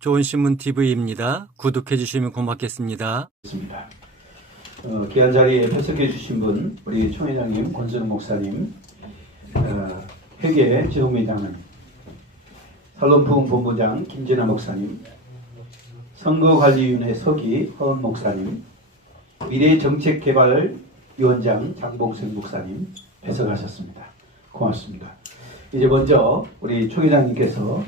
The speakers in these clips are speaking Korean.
좋은신문TV입니다. 구독해 주시면 고맙겠습니다. 귀한 자리에 배석해 주신 분, 우리 총회장님, 권순우 목사님, 회계 지도부장님, 살롬부흥 본부장 김진아 목사님, 선거관리위원회 서기 허은 목사님, 미래정책개발위원장 장봉석 목사님 배석하셨습니다. 고맙습니다. 이제 먼저 우리 총회장님께서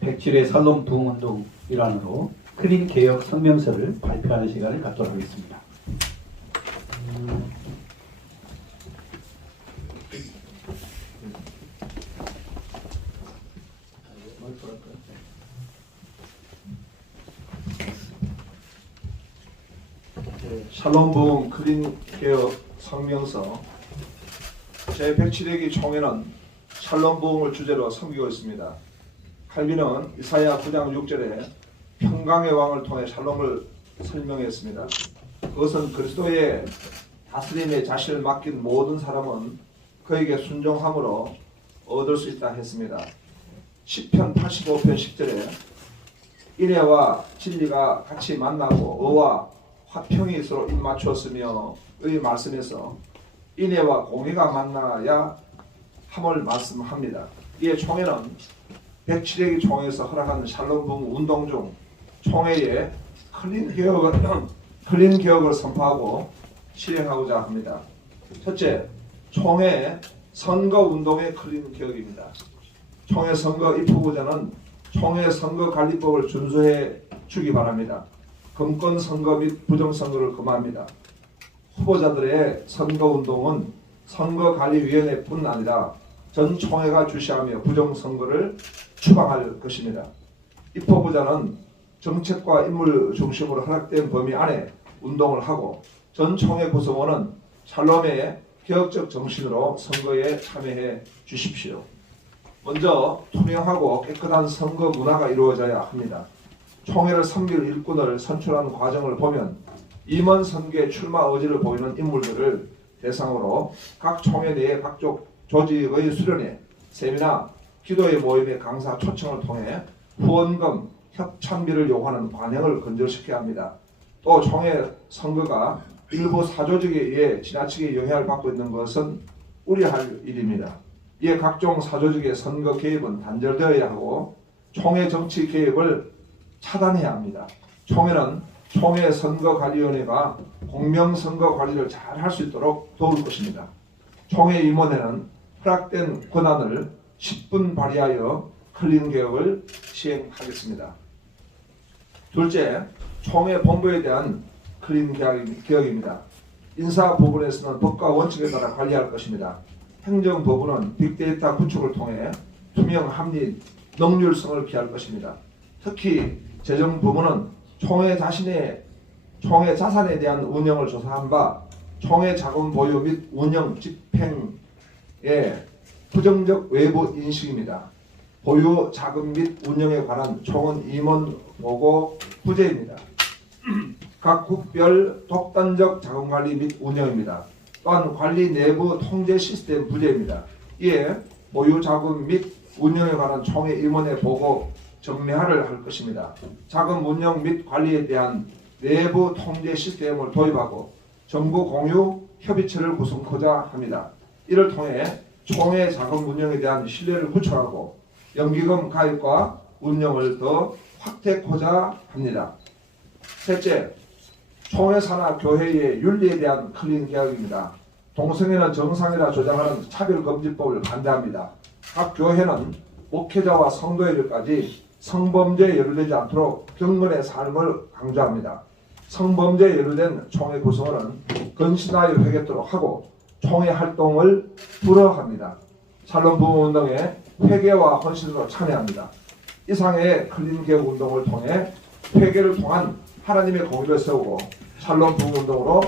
107회 살롬부흥운동 일환으로 클린개혁 성명서를 발표하는 시간을 갖도록 하겠습니다. 살롬부흥 클린개혁 성명서 제107회기 총회는 살롬부흥을 주제로 섬기고 있습니다. 칼빈은 이사야 9장 6절에 평강의 왕을 통해 샬롬을 설명했습니다. 그것은 그리스도의 다스림에 자신을 맡긴 모든 사람은 그에게 순종함으로 얻을 수 있다 했습니다. 시편 85편 10절에 인애와 진리가 같이 만나고 의와 화평이 서로 입맞추었으며 의 말씀에서 인애와 공의가 만나야 함을 말씀합니다. 이에 총회는 107회기 총회에서 허락한 샬롬부흥 운동 중 총회에 클린개혁을 선포하고 실행하고자 합니다. 첫째, 총회 선거운동의 클린개혁입니다. 총회 선거 입후보자는 총회 선거관리법을 준수해 주기 바랍니다. 금권 선거 및 부정선거를 금합니다. 후보자들의 선거운동은 선거관리위원회뿐 아니라 전 총회가 주시하며 부정선거를 추방할 것입니다. 입후보자는 정책과 인물 중심으로 허락된 범위 안에 운동을 하고 전 총회 구성원은 샬롬의 개혁적 정신으로 선거에 참여해 주십시오. 먼저 투명하고 깨끗한 선거 문화가 이루어져야 합니다. 총회를 섬길 일꾼을 선출하는 과정을 보면 임원 선거에 출마 의지를 보이는 인물들을 대상으로 각 총회 내의 각종 조직의 수련회, 세미나, 기도의 모임의 강사 초청을 통해 후원금, 협찬비를 요구하는 관행을 건절시켜야 합니다. 또 총회 선거가 일부 사조직에 의해 지나치게 영향을 받고 있는 것은 우려할 일입니다. 이에 각종 사조직의 선거 개입은 단절되어야 하고 총회 정치 개입을 차단해야 합니다. 총회는 총회 선거관리위원회가 공명선거 관리를 잘 할 수 있도록 도울 것입니다. 총회 임원회는 허락된 권한을 10분 발휘하여 클린개혁을 시행하겠습니다. 둘째, 총회 본부에 대한 클린개혁입니다. 인사 부분에서는 법과 원칙에 따라 관리할 것입니다. 행정 부분은 빅데이터 구축을 통해 투명, 합리, 능률성을 기할 것입니다. 특히 재정 부문은 총회 자산에 대한 운영을 조사한 바 총회 자금 보유 및 운영 집행의 부정적 외부 인식입니다. 보유 자금 및 운영에 관한 총원 임원 보고 부재입니다. 각 국별 독단적 자금관리 및 운영입니다. 또한 관리 내부 통제 시스템 부재입니다. 이에 보유 자금 및 운영에 관한 총회 임원의 보고 정례화를 할 것입니다. 자금 운영 및 관리에 대한 내부 통제 시스템을 도입하고 정보 공유 협의체를 구성하고자 합니다. 이를 통해 총회 자금 운영에 대한 신뢰를 구축하고 연기금 가입과 운영을 더 확대하고자 합니다. 셋째, 총회 산하 교회의 윤리에 대한 클린개혁입니다. 동성애는 정상이라 주장하는 차별금지법을 반대합니다. 각 교회는 목회자와 성도에게까지 성범죄에 연루되지 않도록 경건의 삶을 강조합니다. 성범죄에 연루된 총회 구성원은 건신하여 회개토록 하고 총회 활동을 불허합니다. 샬롬부흥운동에 회개와 헌신으로 참여합니다. 이상의 클린개혁 운동을 통해 회개를 통한 하나님의 공의를 세우고 샬롬부흥운동으로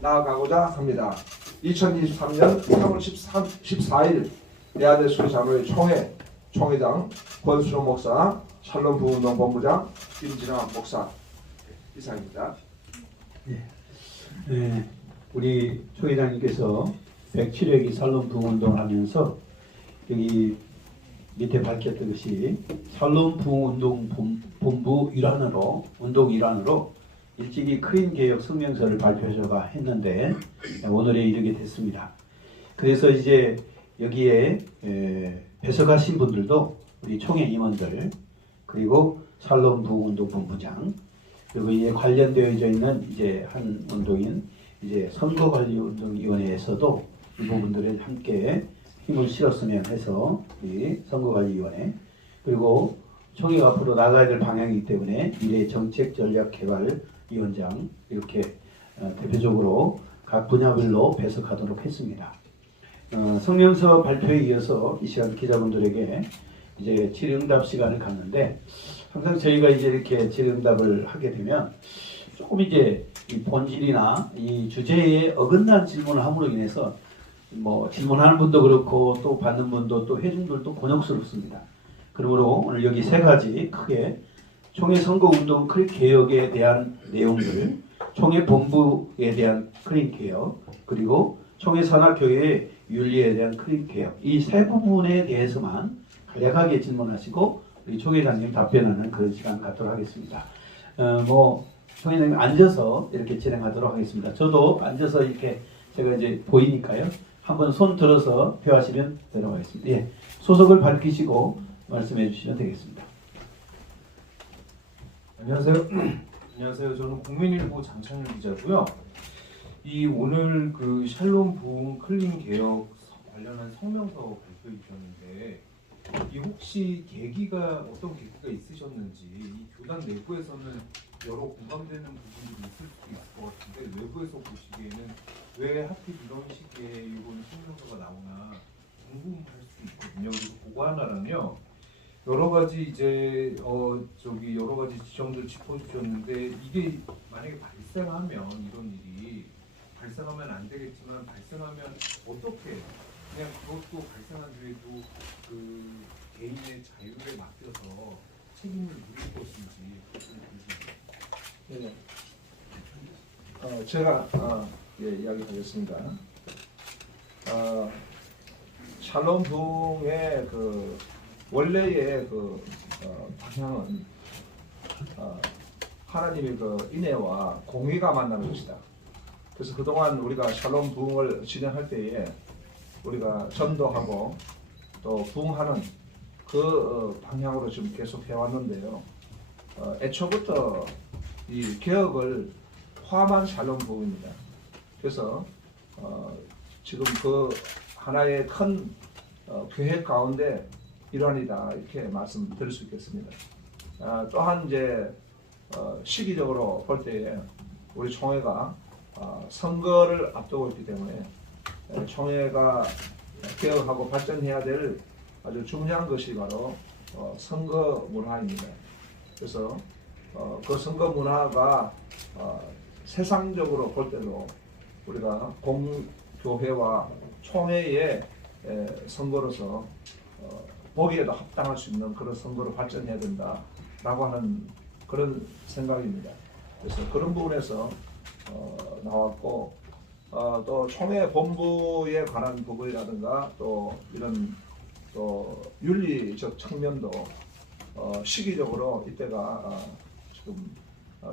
나아가고자 합니다. 2023년 3월 14일 내아들 수리자로의 총회장 권순우 목사, 샬롬부흥운동 본부장 김진아 목사 이상입니다. 우리 총회장님께서 107회기 살롬부흥운동을 하면서 여기 밑에 밝혔듯이 살롬부흥운동 본부 일환으로 운동 일환으로 일찍이 크린 개혁 성명서를 발표해서가 했는데 오늘에 이르게 됐습니다. 그래서 이제 여기에 배석하신 분들도 우리 총회 임원들 그리고 샬롬 부흥운동 본부장 그리고 이에 관련되어져 있는 이제 한 운동인 이제 선거관리운동위원회에서도 이 부분들을 함께 힘을 실었으면 해서 이 선거관리위원회 그리고 총회가 앞으로 나가야 될 방향이기 때문에 미래 정책전략개발위원장 이렇게 대표적으로 각 분야별로 배석하도록 했습니다. 성명서 발표에 이어서 이 시간 기자분들에게 이제 질의응답 시간을 갖는데 항상 저희가 이제 이렇게 질의응답을 하게 되면 조금 이제 이 본질이나 이 주제에 어긋난 질문을 함으로 인해서 뭐 질문하는 분도 그렇고 또 받는 분도 또 회중들도 곤욕스럽습니다. 그러므로 오늘 여기 세 가지 크게 총회 선거운동 크린 개혁에 대한 내용들, 총회 본부에 대한 크린 개혁, 그리고 총회 산하교회의 윤리에 대한 크린 개혁 이 세 부분에 대해서만 간략하게 질문하시고 우리 총회장님 답변하는 그런 시간 갖도록 하겠습니다. 총회장님 앉아서 이렇게 진행하도록 하겠습니다. 저도 앉아서 이렇게 제가 이제 보이니까요. 한번 손 들어서 표하시면 들어가겠습니다. 예, 소속을 밝히시고 말씀해 주시면 되겠습니다. 안녕하세요. 안녕하세요. 저는 국민일보 장찬일 기자고요. 이 오늘 그 샬롬 부흥 클린 개혁 관련한 성명서 발표해 주셨는데 이 혹시 계기가 어떤 계기가 있으셨는지 이 교단 내부에서는 여러 공감되는 부분들이 있을 수도 있을 것 같은데 외부에서 보시기에는 왜 하필 이런 식의 이런 성명서가 나오나 궁금할 수 있거든요. 그래서 그거 하나랑요. 여러 가지 이제 여러 가지 지점들 짚어주셨는데 이게 만약에 발생하면 이런 일이 발생하면 안 되겠지만 발생하면 어떻게 그냥 그것도 발생한 뒤에도 그 개인의 자유에 맡겨서 책임을 물을 것인지 네. 제가 이야기하겠습니다. 샬롬 부흥의 그 원래의 그 방향은 하나님의 그 인애와 공의가 만나는 것이다. 그래서 그동안 우리가 샬롬 부흥을 진행할 때에 우리가 전도하고 또 부흥하는 그 방향으로 지금 계속 해왔는데요. 애초부터 이 개혁을 포함한 샬롬 부흥입니다. 그래서 지금 그 하나의 큰 계획 가운데 일환이다 이렇게 말씀드릴 수 있겠습니다. 또한 이제 시기적으로 볼 때에 우리 총회가 선거를 앞두고 있기 때문에 총회가 개혁하고 발전해야 될 아주 중요한 것이 바로 선거 문화입니다. 그래서 그 선거 문화가 세상적으로 볼 때도 우리가 공교회와 총회의 선거로서 보기에도 합당할 수 있는 그런 선거로 발전해야 된다라고 하는 그런 생각입니다. 그래서 그런 부분에서 나왔고 또 총회 본부에 관한 부분이라든가 또 이런 또 윤리적 측면도 시기적으로 이때가 지금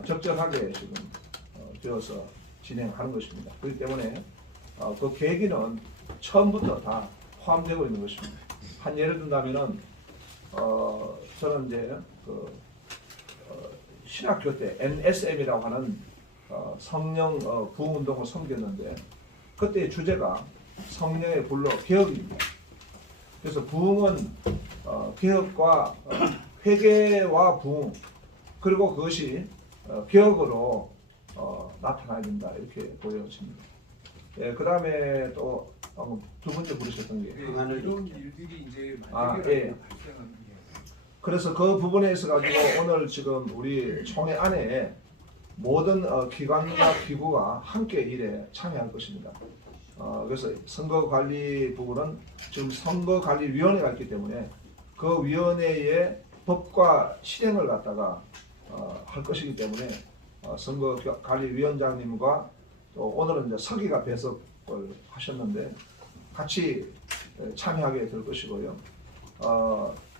적절하게 지금 되어서 진행하는 것입니다. 그렇기 때문에 그 계기는 처음부터 다 포함되고 있는 것입니다. 한 예를 든다면은 저는 이제 그 신학교 때 NSM이라고 하는 성령 부흥운동을 섬겼는데 그때의 주제가 성령의 불로 개혁입니다. 그래서 부흥은 개혁과 회개와 부흥 그리고 그것이 개혁으로 나타나야 된다 이렇게 보여집니다. 예, 그 다음에 또 두 번째 부르셨던 게 이런 일들이 이제 예. 그래서 그 부분에 있어 가지고 오늘 지금 우리 총회 안에 모든 기관과 기구가 함께 일에 참여할 것입니다. 그래서 선거관리 부분은 지금 선거관리위원회가 있기 때문에 그 위원회의 법과 실행을 갖다가 할 것이기 때문에 선거관리위원장님과 또 오늘은 이제 서기가 배석을 하셨는데 같이 참여하게 될 것이고요.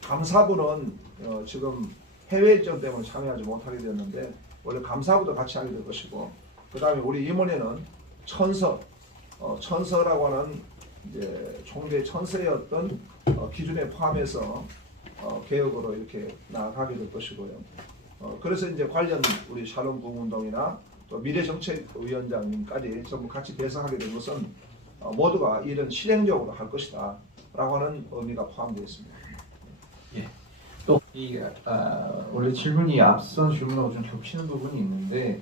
감사부는 지금 해외 일정 때문에 참여하지 못하게 되었는데 원래 감사하고도 같이 하게 될 것이고 그 다음에 우리 임원회는 천서라고 하는 이제 총대 천서의 어떤 기준에 포함해서 개혁으로 이렇게 나아가게 될 것이고요. 그래서 이제 관련 우리 샬롬 부흥운동이나 또 미래정책위원장님까지 전부 같이 배석하게 된 것은 모두가 이런 실행적으로 할 것이다 라고 하는 의미가 포함되어 있습니다. 원래 질문이 앞선 질문하고 좀 겹치는 부분이 있는데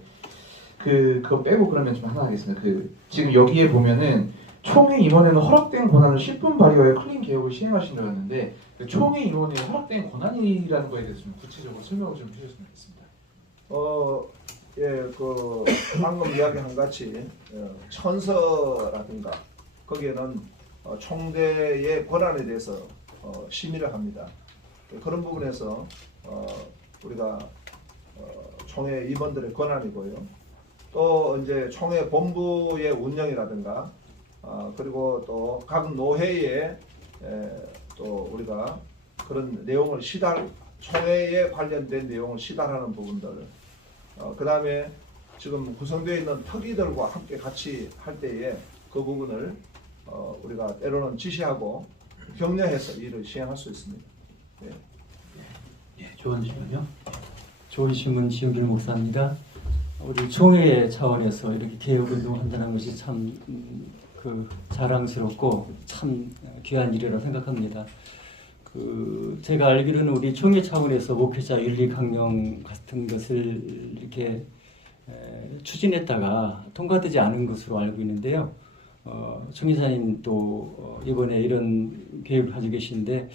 그거 빼고 그러면 좀 하나 하겠습니다. 지금 여기에 보면은 총회 임원회는 허락된 권한을 10분 발휘하여 클린 개혁을 시행하신다고 했는데 총회 임원회에 허락된 권한이라는 거에 대해서 좀 구체적으로 설명을 좀 해주셨으면 좋겠습니다. 방금 이야기한 같이 천서라든가 거기에는 총대의 권한에 대해서 심의를 합니다. 그런 부분에서 우리가 총회 임원들의 권한이고요. 또 이제 총회 본부의 운영이라든가 그리고 또 각 노회에 또 우리가 그런 내용을 총회에 관련된 내용을 시달하는 부분들 그 다음에 지금 구성되어 있는 특위들과 함께 같이 할 때에 그 부분을 우리가 때로는 지시하고 격려해서 일을 시행할 수 있습니다. 네. 좋은 질문요. 좋은 질문 지용길 목사입니다. 우리 총회 차원에서 이렇게 개혁운동 한다는 것이 참 자랑스럽고 참 귀한 일이라고 생각합니다. 제가 알기로는 우리 총회 차원에서 목회자 윤리 강령 같은 것을 이렇게 추진했다가 통과되지 않은 것으로 알고 있는데요. 총회사님 또 이번에 이런 계획을 가지고 계신데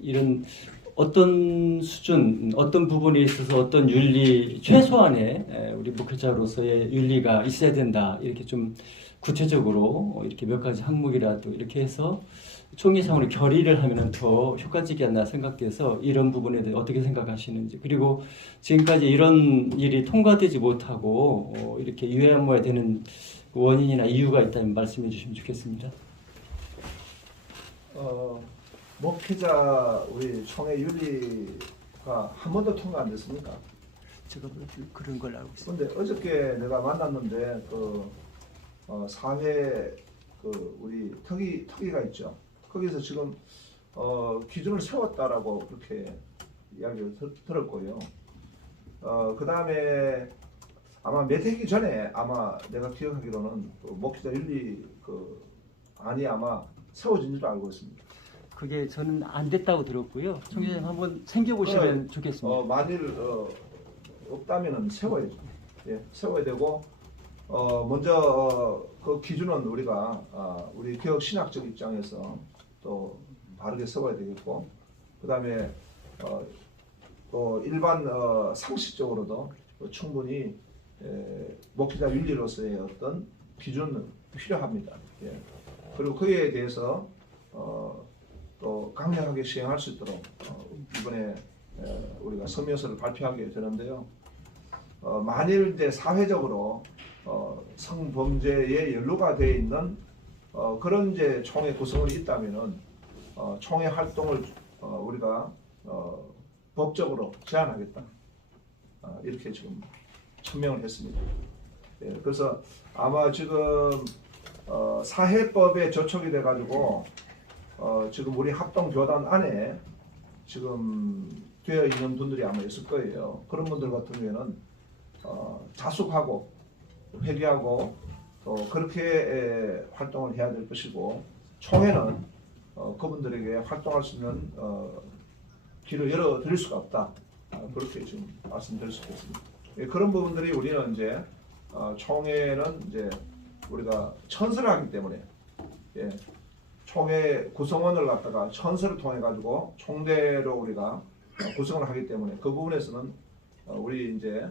이런 어떤 수준, 어떤 부분에 있어서 어떤 윤리, 최소한의 우리 목회자로서의 윤리가 있어야 된다. 이렇게 좀 구체적으로 이렇게 몇 가지 항목이라도 이렇게 해서 총회상으로 결의를 하면 더 효과적이지 않나 생각돼서 이런 부분에 대해 어떻게 생각하시는지, 그리고 지금까지 이런 일이 통과되지 못하고 이렇게 유야무야 되는 원인이나 이유가 있다면 말씀해 주시면 좋겠습니다. 목회자 우리 총회 윤리가 한 번도 통과 안 됐습니까? 제가 그런 걸 알고 있습니다. 근데 어저께 내가 만났는데 사회 우리 특위가 있죠. 거기서 지금 기준을 세웠다라고 그렇게 이야기를 들었고요. 그 다음에 아마 몇 해기 전에 아마 내가 기억하기로는 목회자 윤리 안이 아마 세워진 줄 알고 있습니다. 그게 저는 안 됐다고 들었고요. 총회장님 한번 챙겨보시면 좋겠습니다. 만일 없다면은 세워야죠. 예, 세워야 되고 먼저 그 기준은 우리가 우리 개혁 신학적 입장에서 또 바르게 세워야 되겠고, 그 다음에 또 일반 상식적으로도 충분히 목회자 윤리로서의 어떤 기준은 필요합니다. 예. 그리고 그에 대해서 또 강력하게 시행할 수 있도록 이번에 우리가 성명서를 발표하게 되는데요. 만일 이제 사회적으로 성범죄에 연루가 되어 있는 그런 이제 총회 구성원이 있다면은 총회 활동을 우리가 법적으로 제한하겠다. 이렇게 지금 천명을 했습니다. 예, 그래서 아마 지금 사회법에 저촉이 돼가지고 지금 우리 합동교단 안에 지금 되어 있는 분들이 아마 있을 거예요. 그런 분들 같은 경우에는 자숙하고 회개하고 또 그렇게 활동을 해야 될 것이고, 총회는 그분들에게 활동할 수 있는 길을 열어드릴 수가 없다. 그렇게 지금 말씀드릴 수 있겠습니다. 예, 그런 부분들이 우리는 이제 총회는 이제 우리가 천서를 하기 때문에 총회 구성원을 갖다가 천서를 통해 가지고 총대로 우리가 구성을 하기 때문에 그 부분에서는 우리 이제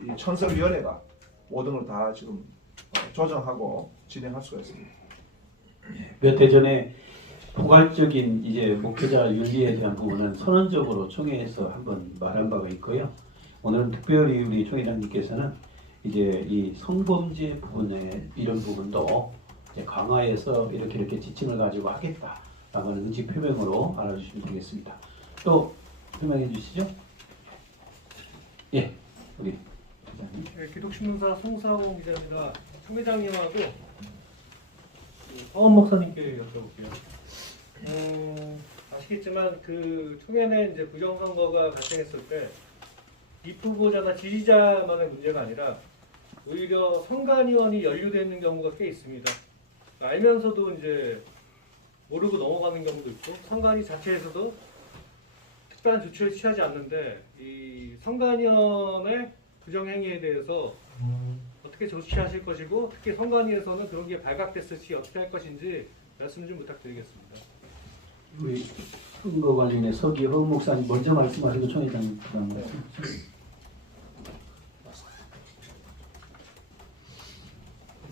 이 천서위원회가 모든 걸 다 지금 조정하고 진행할 수가 있습니다. 몇 해 전에 포괄적인 이제 목회자 윤리에 대한 부분은 선언적으로 총회에서 한번 말한 바가 있고요. 오늘은 특별히 우리 총회장님께서는 이제 이 성범죄 부분에 이런 부분도 이제 강화해서 이렇게 지침을 가지고 하겠다라고 하는 의지 표명으로 알아주시면 되겠습니다. 또 설명해 주시죠. 네, 기독신문사 송사홍 기자입니다. 청 회장님하고 서원 목사님께 여쭤볼게요. 아시겠지만 그 초면에 이제 부정선거가 발생했을 때 입후보자나 지지자만의 문제가 아니라 오히려 선관위원이 연루되어 있는 경우가 꽤 있습니다. 알면서도 이제 모르고 넘어가는 경우도 있고 선관위 자체에서도 특별한 조치를 취하지 않는데 이 선관위원의 부정행위에 대해서 어떻게 조치하실 것이고 특히 선관위에서는 그런 게 발각됐을 시 어떻게 할 것인지 말씀 좀 부탁드리겠습니다. 우리 선거 관련해 서기 허 목사님 먼저 말씀하시고 청 회장님 그다음 말씀.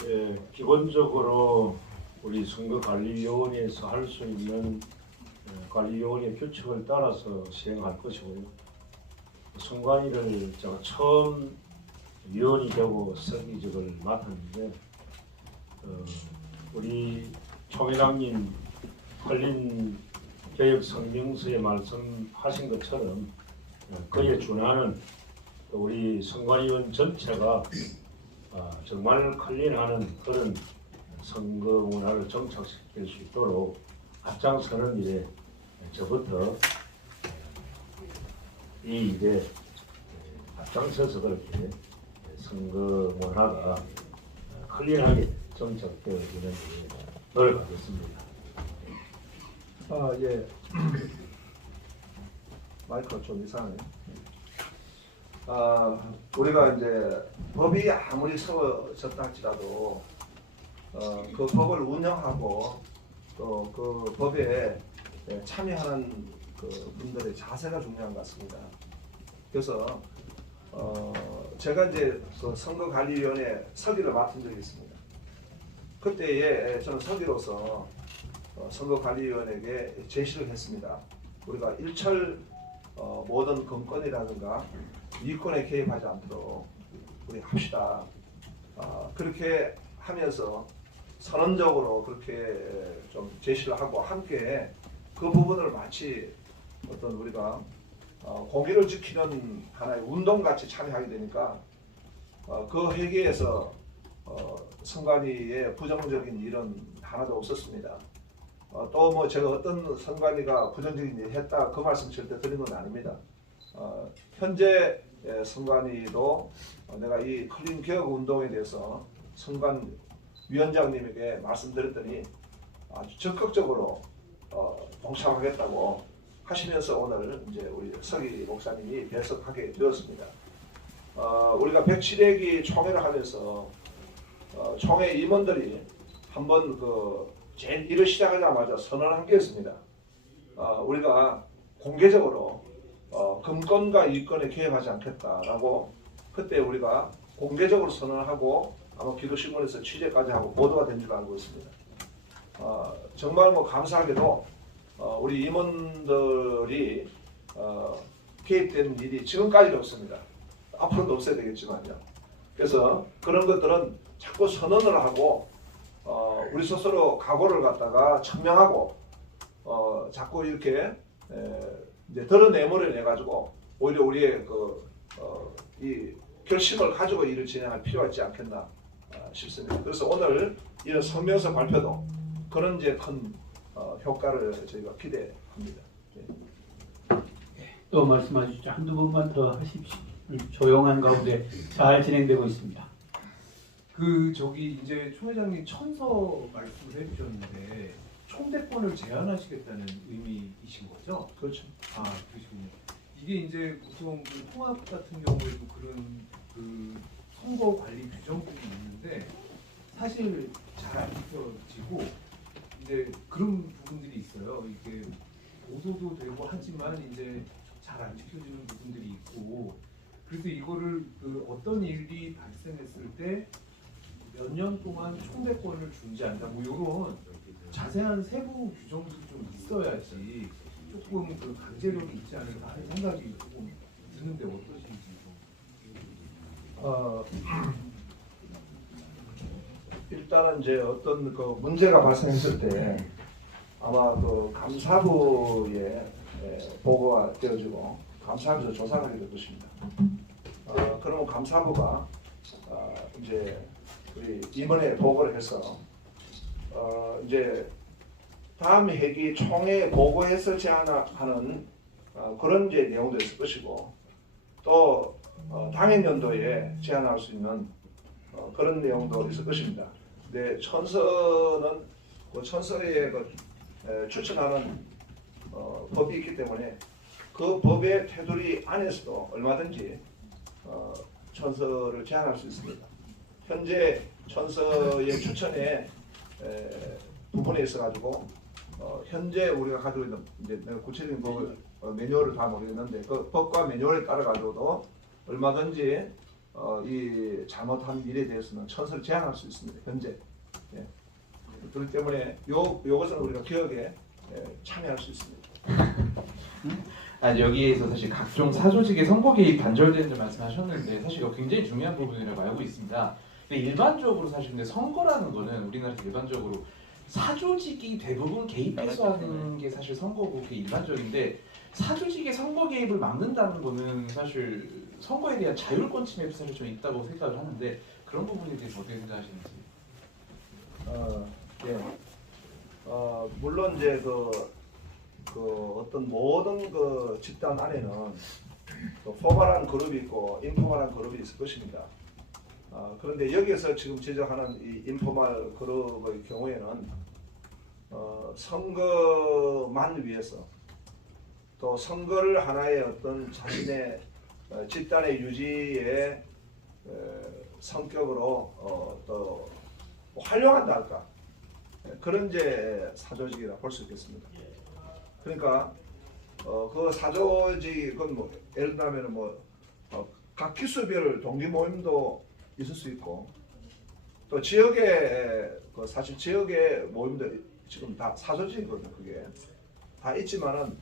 예, 기본적으로 우리 선거관리위원회에서 할 수 있는 관리위원회 규칙을 따라서 시행할 것이고요. 선관위를 제가 처음 위원이 되고 서기직을 맡았는데 우리 청 회장님 흘린 개혁 성명서에 말씀하신 것처럼 그에 준하는 우리 선관위원 전체가 정말 클린하는 그런 선거 문화를 정착시킬 수 있도록 앞장서는 일에 저부터 이 일에 앞장서서 그렇게 선거 문화가 클린하게 정착되어지는 일에 노력하겠습니다. 예. 마이크가 좀 이상해. 우리가 이제 법이 아무리 세워졌다 할지라도 그 법을 운영하고 또 그 법에 참여하는 그 분들의 자세가 중요한 것 같습니다. 그래서 제가 이제 그 선거관리위원회 서기를 맡은 적이 있습니다. 그때에 저는 서기로서 선거관리위원회에게 제시를 했습니다. 우리가 일철 모든 건건이라든가 이권에 개입하지 않도록 우리 합시다. 그렇게 하면서 선언적으로 그렇게 좀 제시를 하고 함께 그 부분을 마치 어떤 우리가 공기를 지키는 하나의 운동같이 참여하게 되니까 그 회계에서 선관위의 부정적인 일은 하나도 없었습니다. 또 뭐 제가 어떤 선관위가 부정적인 일을 했다 그 말씀 절대 드린 건 아닙니다. 현재 선관위도 내가 이 클린 개혁 운동에 대해서 선관 위원장님에게 말씀드렸더니 아주 적극적으로 동참하겠다고 하시면서 오늘 이제 우리 서기 목사님이 배석하게 되었습니다. 우리가 107회기 총회를 하면서 총회 임원들이 한번 그 제일 일을 시작하자마자 선언을 한 게 있습니다. 우리가 공개적으로 금권과 이권에 개입하지 않겠다라고 그때 우리가 공개적으로 선언을 하고 아마 기독신문에서 취재까지 하고 보도가 된 줄 알고 있습니다. 정말 뭐 감사하게도 우리 임원들이 개입된 일이 지금까지도 없습니다. 앞으로도 없어야 되겠지만요. 그래서 그런 것들은 자꾸 선언을 하고 우리 스스로 각오를 갖다가 천명하고 자꾸 이렇게 이제 드러내모를 내 가지고 오히려 우리의 이 결심을 가지고 일을 진행할 필요가 있지 않겠나 싶습니다. 그래서 오늘 이런 성명서 발표도 그런 이제 큰 효과를 저희가 기대합니다. 또 말씀하시죠. 한두 번만 더 하십시오. 조용한 가운데 잘 진행되고 있습니다. 이제 총 회장님 천서 말씀을 해주셨는데 총대권을 제한하시겠다는 의미이신 거죠? 그렇죠. 그러시군요. 이게 이제 보통 그 통합 같은 경우에도 그런 그 선거 관리 규정들이 있는데 사실 잘 안 지켜지고 이제 그런 부분들이 있어요. 이게 보도도 되고 하지만 이제 잘 안 지켜지는 부분들이 있고 그래서 이거를 그 어떤 일이 발생했을 때 몇 년 동안 총대권을 중지한다 뭐 이런 자세한 세부 규정들이 좀 있어야지 조금 그 강제력이 있지 않을까 하는 생각이 조금 드는데 어떠신지 일단은 이제 어떤 그 문제가 발생했을 때 아마 그 감사부에 보고가 되어지고 감사부에서 조사를 하게 될 것입니다. 그러면 감사부가 이제 우리 임원회 보고를 해서 이제 다음 회기 총회 보고해서 제안하는 그런 이제 내용도 있을 것이고 또 당해 연도에 제안할 수 있는 그런 내용도 있을 것입니다. 근데 천서는 그 천서에 추천하는 법이 있기 때문에 그 법의 테두리 안에서도 얼마든지 천서를 제안할 수 있습니다. 현재 천서의 추천의 부분에 있어 가지고 현재 우리가 가지고 있는 이제 구체적인 법을 매뉴얼을 다 모르겠는데 그 법과 매뉴얼에 따라 가지고도 얼마든지 이 잘못한 일에 대해서는 천서를 제한할 수 있습니다. 현재. 예. 그렇기 때문에 요것은 우리가 개혁에 참여할 수 있습니다. 아니 여기에서 사실 각종 사조직의 선거 개입 단절되는 점 말씀하셨는데 사실 이거 굉장히 중요한 부분이라고 알고 있습니다. 근데 일반적으로 사실 근데 선거라는 거는 우리나라에서 일반적으로 사조직이 대부분 개입해서 하는 게 사실 선거고 그게 일반적인데 사조직의 선거 개입을 막는다는 거는 사실 선거에 대한 자율권 침해도 사실 좀 있다고 생각을 하는데 그런 부분에 대해서 어떻게 생각하시는지? 예. 물론 이제 그 어떤 모든 그 집단 안에는 포괄한 그룹이 있고 인포멀한 그룹이 있을 것입니다. 그런데 여기에서 지금 지적하는 이 인포멀 그룹의 경우에는 선거만 위해서 또 선거를 하나의 어떤 자신의 집단의 유지의 성격으로 또 활용한다 할까 그런 이제 사조직이라 볼 수 있겠습니다. 그러니까 그 사조직은 뭐 예를 들면 각 기수별 동기 모임도 있을 수 있고 또 지역의 사실 지역의 모임들 지금 다 사조직이거든요. 그게 다 있지만은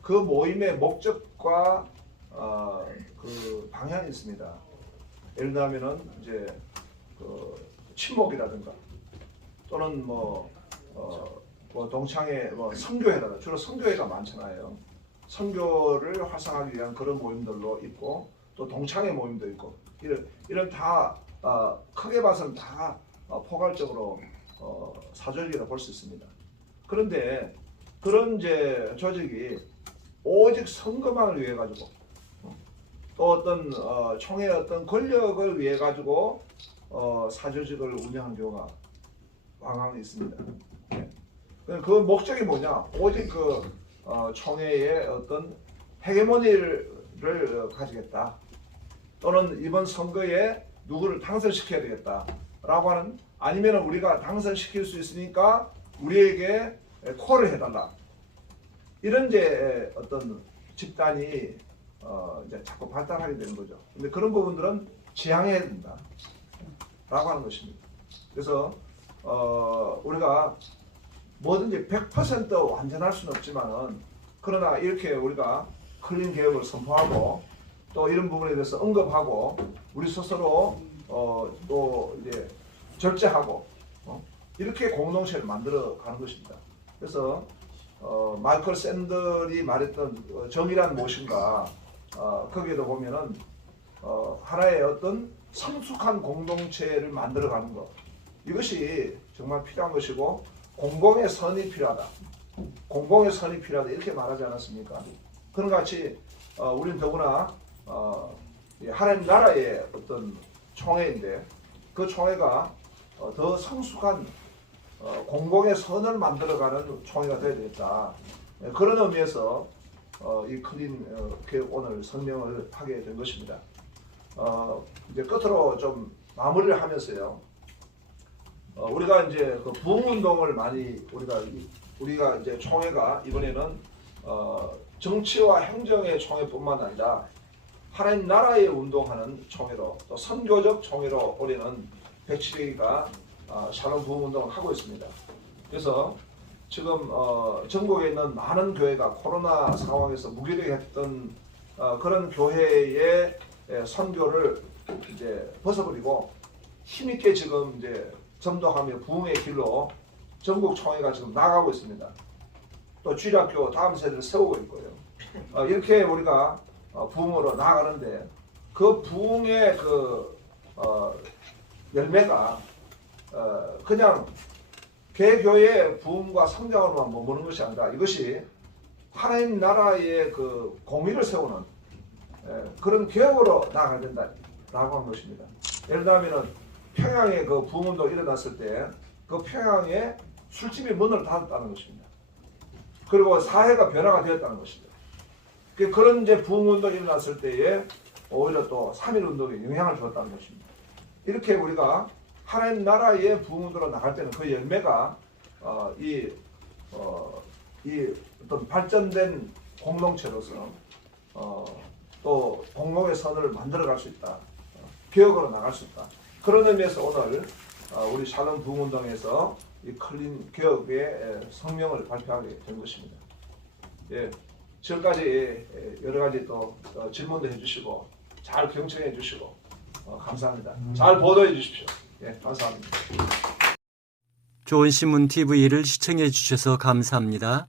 그 모임의 목적과 그 방향이 있습니다. 예를 들면은 이제 그 친목이라든가 또는 뭐 동창회 선교회라든가 주로 선교회가 많잖아요. 선교를 활성화하기 위한 그런 모임들로 있고 또 동창회 모임도 있고 이런 다 크게 봐서는 다 포괄적으로 사조직이라 볼 수 있습니다. 그런데 그런 이제 조직이 오직 선거만을 위해 가지고 또 어떤 총회의 어떤 권력을 위해 가지고 사조직을 운영하는 경우가 왕왕 있습니다. 그 목적이 뭐냐? 오직 그 총회의 어떤 헤게모니를 가지겠다. 또는 이번 선거에 누구를 당선시켜야 되겠다라고 하는 아니면 우리가 당선시킬 수 있으니까 우리에게 콜을 해달라. 이런 이제 어떤 집단이 이제 자꾸 발달하게 되는 거죠. 근데 그런 부분들은 지양해야 된다라고 하는 것입니다. 그래서 우리가 뭐든지 100% 완전할 수는 없지만은 그러나 이렇게 우리가 클린 개혁을 선포하고 또 이런 부분에 대해서 언급하고 우리 스스로 또 이제 절제하고 이렇게 공동체를 만들어 가는 것입니다. 그래서 마이클 샌들이 말했던 정의란 무엇인가 거기에도 보면은 하나의 어떤 성숙한 공동체를 만들어 가는 것 이것이 정말 필요한 것이고 공공의 선이 필요하다. 공공의 선이 필요하다 이렇게 말하지 않았습니까? 그런 같이 우리는 더구나 하나님 나라의 어떤 총회인데 그 총회가 더 성숙한 공공의 선을 만들어가는 총회가 되어야 되겠다. 그런 의미에서 이 클린 개혁 오늘 성명을 하게 된 것입니다. 이제 끝으로 좀 마무리를 하면서요. 우리가 이제 그 부흥운동을 많이 우리가 이제 총회가 이번에는 정치와 행정의 총회뿐만 아니라 하나님 나라의 운동하는 총회로 또 선교적 총회로 올해는 107회가 샬롬 부흥운동을 하고 있습니다. 그래서 지금 전국에 있는 많은 교회가 코로나 상황에서 무기력해 했던 그런 교회의 선교를 이제 벗어버리고 힘있게 지금 이제 전도하며 부흥의 길로 전국 총회가 지금 나가고 있습니다. 또 주일학교 다음 세대를 세우고 있고요. 이렇게 우리가 부흥으로 나아가는데 그 부흥의 그 열매가 그냥 개교의 부흥과 성장으로만 머무는 것이 아니라 이것이 하나님 나라의 그 공의를 세우는 그런 개혁으로 나아가야 된다라고 한 것입니다. 예를 들면 평양에 그 부흥운동이 일어났을 때 그 평양에 술집이 문을 닫았다는 것입니다. 그리고 사회가 변화가 되었다는 것입니다. 그런 이제 부흥운동이 일어났을 때에 오히려 또 3.1운동에 영향을 주었다는 것입니다. 이렇게 우리가 하나님 나라의 부흥으로 나갈 때는 그 열매가 이 어떤 발전된 공동체로서 또 공동의 선을 만들어갈 수 있다. 개혁으로 나갈 수 있다. 그런 의미에서 오늘 우리 샬롬 부흥운동에서 이 클린 개혁의 성명을 발표하게 된 것입니다. 예, 지금까지 여러 가지 또 질문도 해주시고 잘 경청해 주시고 감사합니다. 잘 보도해 주십시오. 예, 감사합니다. 좋은 신문 TV를 시청해 주셔서 감사합니다.